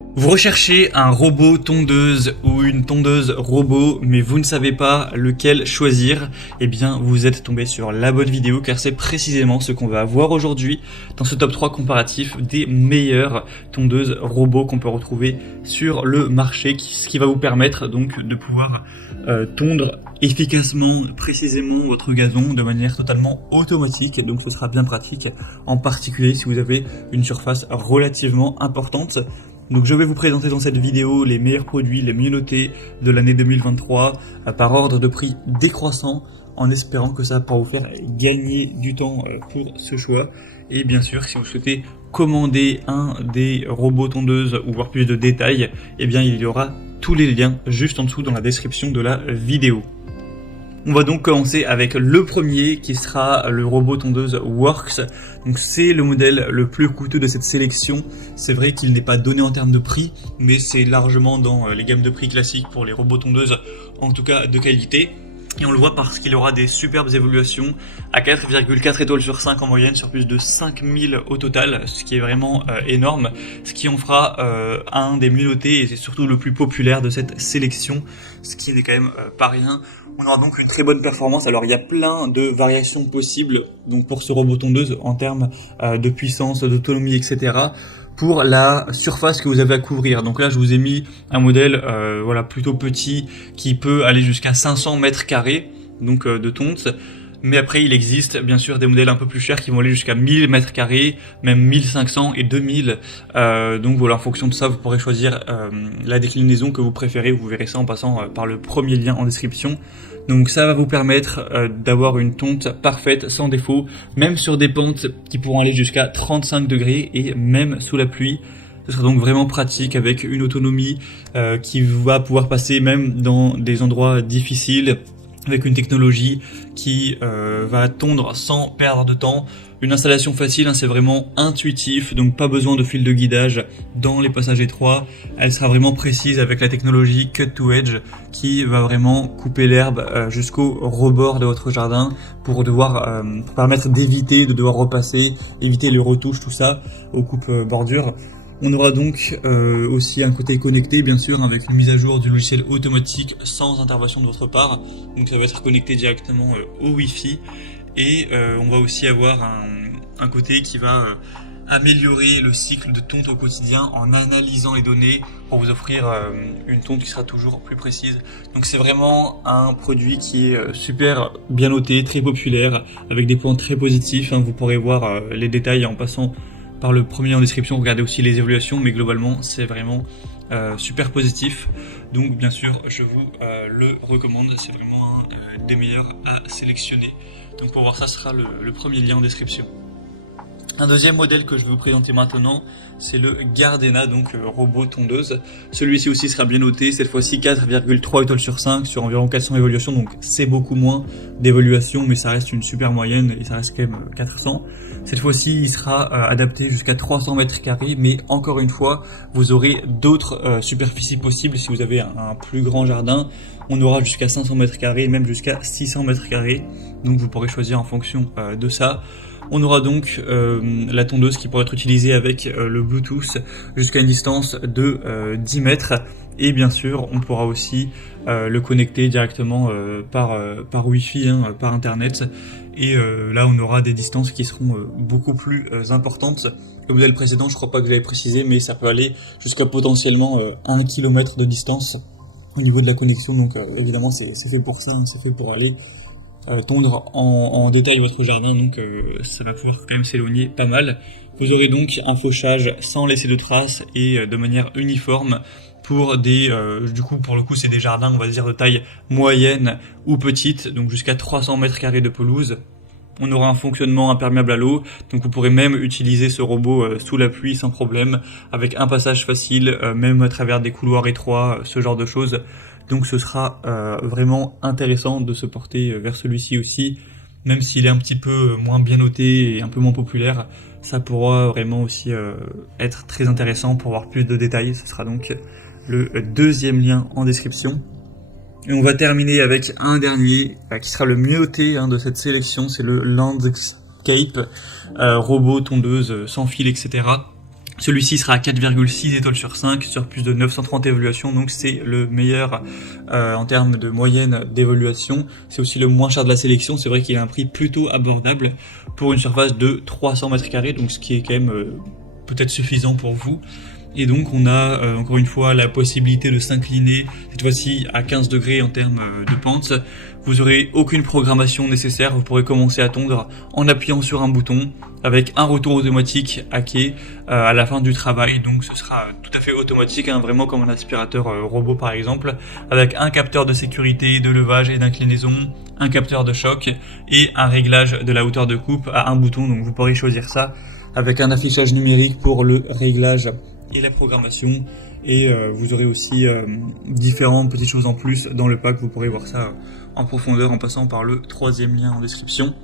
Vous recherchez un robot tondeuse ou une tondeuse robot, mais vous ne savez pas lequel choisir, eh bien vous êtes tombé sur la bonne vidéo car c'est précisément ce qu'on va voir aujourd'hui dans ce top 3 comparatif des meilleures tondeuses robots qu'on peut retrouver sur le marché, ce qui va vous permettre donc de pouvoir tondre efficacement, précisément votre gazon de manière totalement automatique, donc ce sera bien pratique, en particulier si vous avez une surface relativement importante. Donc je vais vous présenter dans cette vidéo les meilleurs produits, les mieux notés de l'année 2023 par ordre de prix décroissant, en espérant que ça pourra vous faire gagner du temps pour ce choix. Et bien sûr, si vous souhaitez commander un des robots tondeuses ou voir plus de détails, eh bien il y aura tous les liens juste en dessous dans la description de la vidéo. On va donc commencer avec le premier qui sera le robot tondeuse Worx. Donc c'est le modèle le plus coûteux de cette sélection. C'est vrai qu'il n'est pas donné en termes de prix, mais c'est largement dans les gammes de prix classiques pour les robots tondeuses, en tout cas de qualité. Et on le voit parce qu'il aura des superbes évaluations à 4,4 étoiles sur 5 en moyenne sur plus de 5000 au total, ce qui est vraiment énorme, ce qui en fera un des mieux notés et c'est surtout le plus populaire de cette sélection, ce qui n'est quand même pas rien. On aura donc une très bonne performance. Alors il y a plein de variations possibles donc pour ce robot tondeuse en termes de puissance, d'autonomie, etc. pour la surface que vous avez à couvrir. Donc là, je vous ai mis un modèle voilà, plutôt petit qui peut aller jusqu'à 500 mètres carrés donc de tonte. Mais après, il existe bien sûr des modèles un peu plus chers qui vont aller jusqu'à 1000 mètres carrés, même 1500 et 2000. Donc voilà, en fonction de ça, vous pourrez choisir la déclinaison que vous préférez. Vous verrez ça en passant par le premier lien en description. Donc ça va vous permettre d'avoir une tonte parfaite, sans défaut, même sur des pentes qui pourront aller jusqu'à 35 degrés et même sous la pluie. Ce sera donc vraiment pratique avec une autonomie qui va pouvoir passer même dans des endroits difficiles, avec une technologie qui va tondre sans perdre de temps. Une installation facile, hein, c'est vraiment intuitif, donc pas besoin de fil de guidage dans les passages étroits. Elle sera vraiment précise avec la technologie Cut to Edge qui va vraiment couper l'herbe jusqu'au rebord de votre jardin pour permettre d'éviter de devoir repasser, éviter les retouches, tout ça, aux coupes bordures. On aura donc aussi un côté connecté bien sûr avec une mise à jour du logiciel automatique sans intervention de votre part, donc ça va être connecté directement au Wi-Fi et on va aussi avoir un côté qui va améliorer le cycle de tonte au quotidien en analysant les données pour vous offrir une tonte qui sera toujours plus précise. Donc c'est vraiment un produit qui est super bien noté, très populaire, avec des points très positifs, hein. Vous pourrez voir les détails en passant par le premier en description, regardez aussi les évaluations, mais globalement c'est vraiment super positif. Donc bien sûr je vous le recommande, c'est vraiment un des meilleurs à sélectionner. Donc pour voir ça, ce sera le premier lien en description. Un deuxième modèle que je vais vous présenter maintenant, c'est le Gardena, donc robot tondeuse. Celui-ci aussi sera bien noté, cette fois-ci 4,3 étoiles sur 5 sur environ 400 évaluations, donc c'est beaucoup moins d'évaluations, mais ça reste une super moyenne et ça reste quand même 400. Cette fois-ci, il sera adapté jusqu'à 300 mètres carrés, mais encore une fois, vous aurez d'autres superficies possibles si vous avez un plus grand jardin. On aura jusqu'à 500 mètres carrés, même jusqu'à 600 mètres carrés, donc vous pourrez choisir en fonction de ça. On aura donc la tondeuse qui pourra être utilisée avec le Bluetooth jusqu'à une distance de 10 mètres. Et bien sûr, on pourra aussi le connecter directement par Wi-Fi, hein, par Internet. Et là, on aura des distances qui seront beaucoup plus importantes. Le modèle précédent, je crois pas que je l'avais précisé, mais ça peut aller jusqu'à potentiellement 1 km de distance au niveau de la connexion. Donc évidemment, c'est fait pour ça, hein, c'est fait pour aller tondre en détail votre jardin, donc ça va pouvoir quand même s'éloigner pas mal. Vous aurez donc un fauchage sans laisser de traces et de manière uniforme pour pour le coup c'est des jardins, on va dire de taille moyenne ou petite, donc jusqu'à 300 mètres carrés de pelouse. On aura un fonctionnement imperméable à l'eau, donc vous pourrez même utiliser ce robot sous la pluie sans problème, avec un passage facile, même à travers des couloirs étroits, ce genre de choses. Donc ce sera vraiment intéressant de se porter vers celui-ci aussi, même s'il est un petit peu moins bien noté et un peu moins populaire, ça pourra vraiment aussi être très intéressant pour voir plus de détails. Ce sera donc le deuxième lien en description. Et on va terminer avec un dernier qui sera le mieux noté de cette sélection, c'est le Landscape robot tondeuse sans fil, etc. Celui-ci sera à 4,6 étoiles sur 5 sur plus de 930 évaluations, donc c'est le meilleur en termes de moyenne d'évaluation. C'est aussi le moins cher de la sélection, c'est vrai qu'il a un prix plutôt abordable pour une surface de 300 mètres carrés, donc ce qui est quand même peut-être suffisant pour vous. Et donc on a encore une fois la possibilité de s'incliner, cette fois-ci à 15 degrés en termes de pente. Vous aurez aucune programmation nécessaire, vous pourrez commencer à tondre en appuyant sur un bouton avec un retour automatique à quai à la fin du travail. Donc ce sera tout à fait automatique, hein, vraiment comme un aspirateur robot par exemple, avec un capteur de sécurité, de levage et d'inclinaison, un capteur de choc et un réglage de la hauteur de coupe à un bouton. Donc vous pourrez choisir ça avec un affichage numérique pour le réglage et la programmation, et vous aurez aussi différentes petites choses en plus dans le pack. Vous pourrez voir ça en profondeur en passant par le troisième lien en description.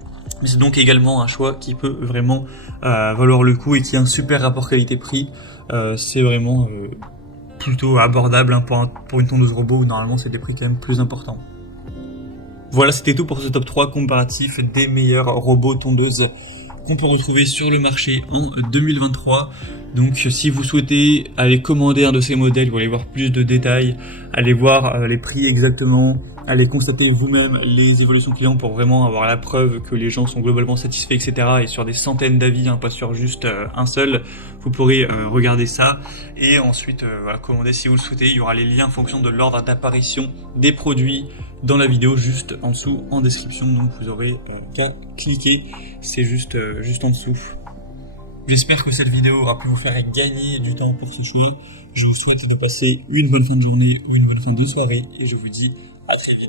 Mais c'est donc également un choix qui peut vraiment valoir le coup et qui a un super rapport qualité-prix. C'est vraiment plutôt abordable, hein, pour une tondeuse robot où normalement c'est des prix quand même plus importants. Voilà, c'était tout pour ce top 3 comparatif des meilleurs robots tondeuses qu'on peut retrouver sur le marché en 2023. Donc si vous souhaitez aller commander un de ces modèles, vous allez voir plus de détails, allez voir les prix exactement, allez constater vous-même les évolutions clients pour vraiment avoir la preuve que les gens sont globalement satisfaits, etc. Et sur des centaines d'avis, hein, pas sur juste un seul, vous pourrez regarder ça et ensuite voilà, commander si vous le souhaitez. Il y aura les liens en fonction de l'ordre d'apparition des produits dans la vidéo juste en dessous en description, donc vous aurez qu'à cliquer, c'est juste en dessous. J'espère que cette vidéo aura pu vous faire gagner du temps pour ce choix. Je vous souhaite de passer une bonne fin de journée ou une bonne fin de soirée et je vous dis à très vite.